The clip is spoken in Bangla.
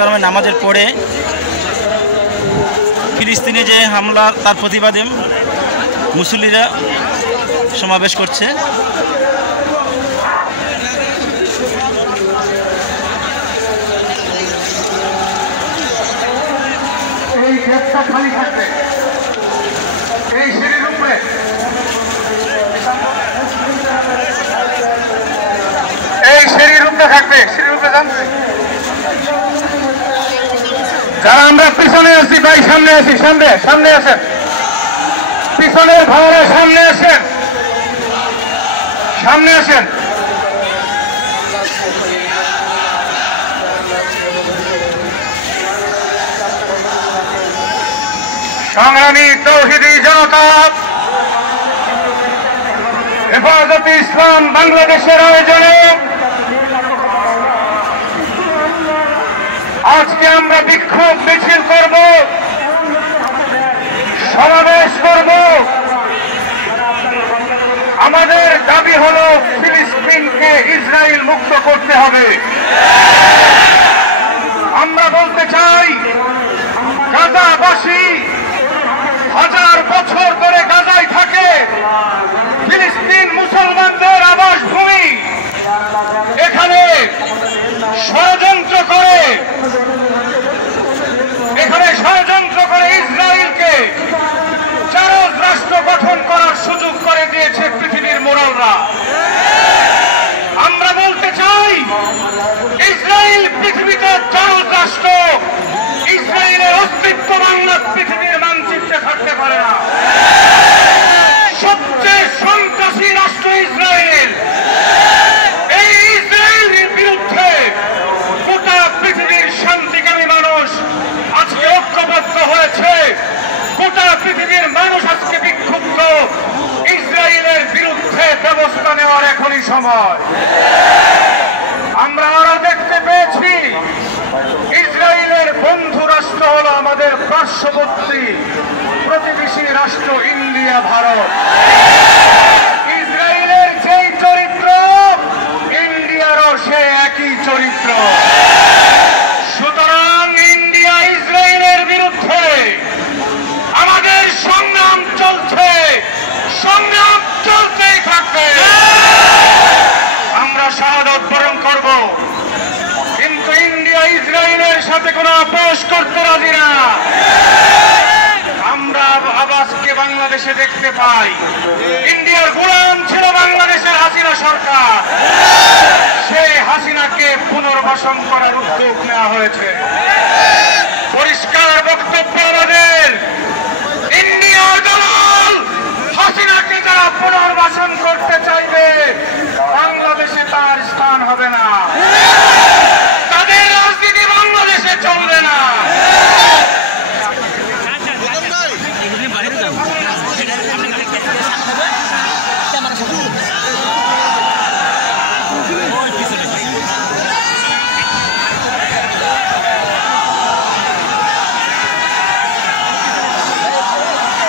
করমে নামাজের পরে ফিলিস্তিনে যে হামলা তার প্রতিবাদে মুসল্লিরা সমাবেশ করছে। এই গেটটা খালি থাকবে, এই সিঁড়ির উপরে থাকবে, সিঁড়ির উপরে জানবে। যারা আমরা পিছনে আছি ভাই সামনে আছি, সামনে আসেন, পিছনের ভাইরা সামনে আসেন, সংগ্রামী তৌহিদি জনতা, হেফাজতে ইসলাম বাংলাদেশের আয়োজনে আজকে আমরা বিক্ষোভ মিছিল করব, সমাবেশ করব। আমাদের দাবি হলো ফিলিস্তিনকে ইসরায়েল মুক্ত করতে হবে। আমরা বলতে চাই, গাজাবাসী হাজার বছর ধরে গাজায় থাকে, ফিলিস্তিন মুসলমানদের আবাসভূমি। এখানে ষড়যন্ত্র করে ইসরায়েলকে জারজ রাষ্ট্র গঠন করার সুযোগ করে দিয়েছে পৃথিবীর মোড়লরা। আমরা বলতে চাই, ইসরায়েল পৃথিবীতে জারজ রাষ্ট্র, ইসরায়েলের অস্তিত্ব বাংলার পৃথিবীর মানচিত্রে থাকতে পারে না। সবচেয়ে সন্ত্রাসী রাষ্ট্র ইসরায়েল। এই ইসরায়েলের বিরুদ্ধে গোটা পৃথিবীর শান্তিকামী মানুষ আজকে ঐক্যবদ্ধ হয়েছে। গোটা পৃথিবীর মানুষ আজকে বিক্ষুব্ধ। ইসরায়েলের বিরুদ্ধে ব্যবস্থা নেওয়ার এখনই সময়। আমরা আরো দেখতে পেয়েছি, ইসরায়েলের বন্ধু রাষ্ট্র হলো আমাদের পার্শ্ববর্তী প্রতিবেশী রাষ্ট্র ইন্ডিয়া, ভারত। ইসরায়েলের যেই চরিত্র, ইন্ডিয়ারও সে একই চরিত্র। সুতরাং ইন্ডিয়া ইসরায়েলের বিরুদ্ধে আমাদের সংগ্রাম চলতেই থাকবে। আমরা শাহাদাত বরণ করব, কিন্তু ইন্ডিয়া ইসরায়েলের সাথে কোনো আপোষ করতে রাজি না। আমরা আবাসকে বাংলাদেশে দেখতে পাই। ইন্ডিয়ার গোলাম ছিল বাংলাদেশের হাসিনা সরকার। সেই হাসিনাকে পুনর্বাসন করার উদ্যোগ নেওয়া হয়েছে। পরিষ্কার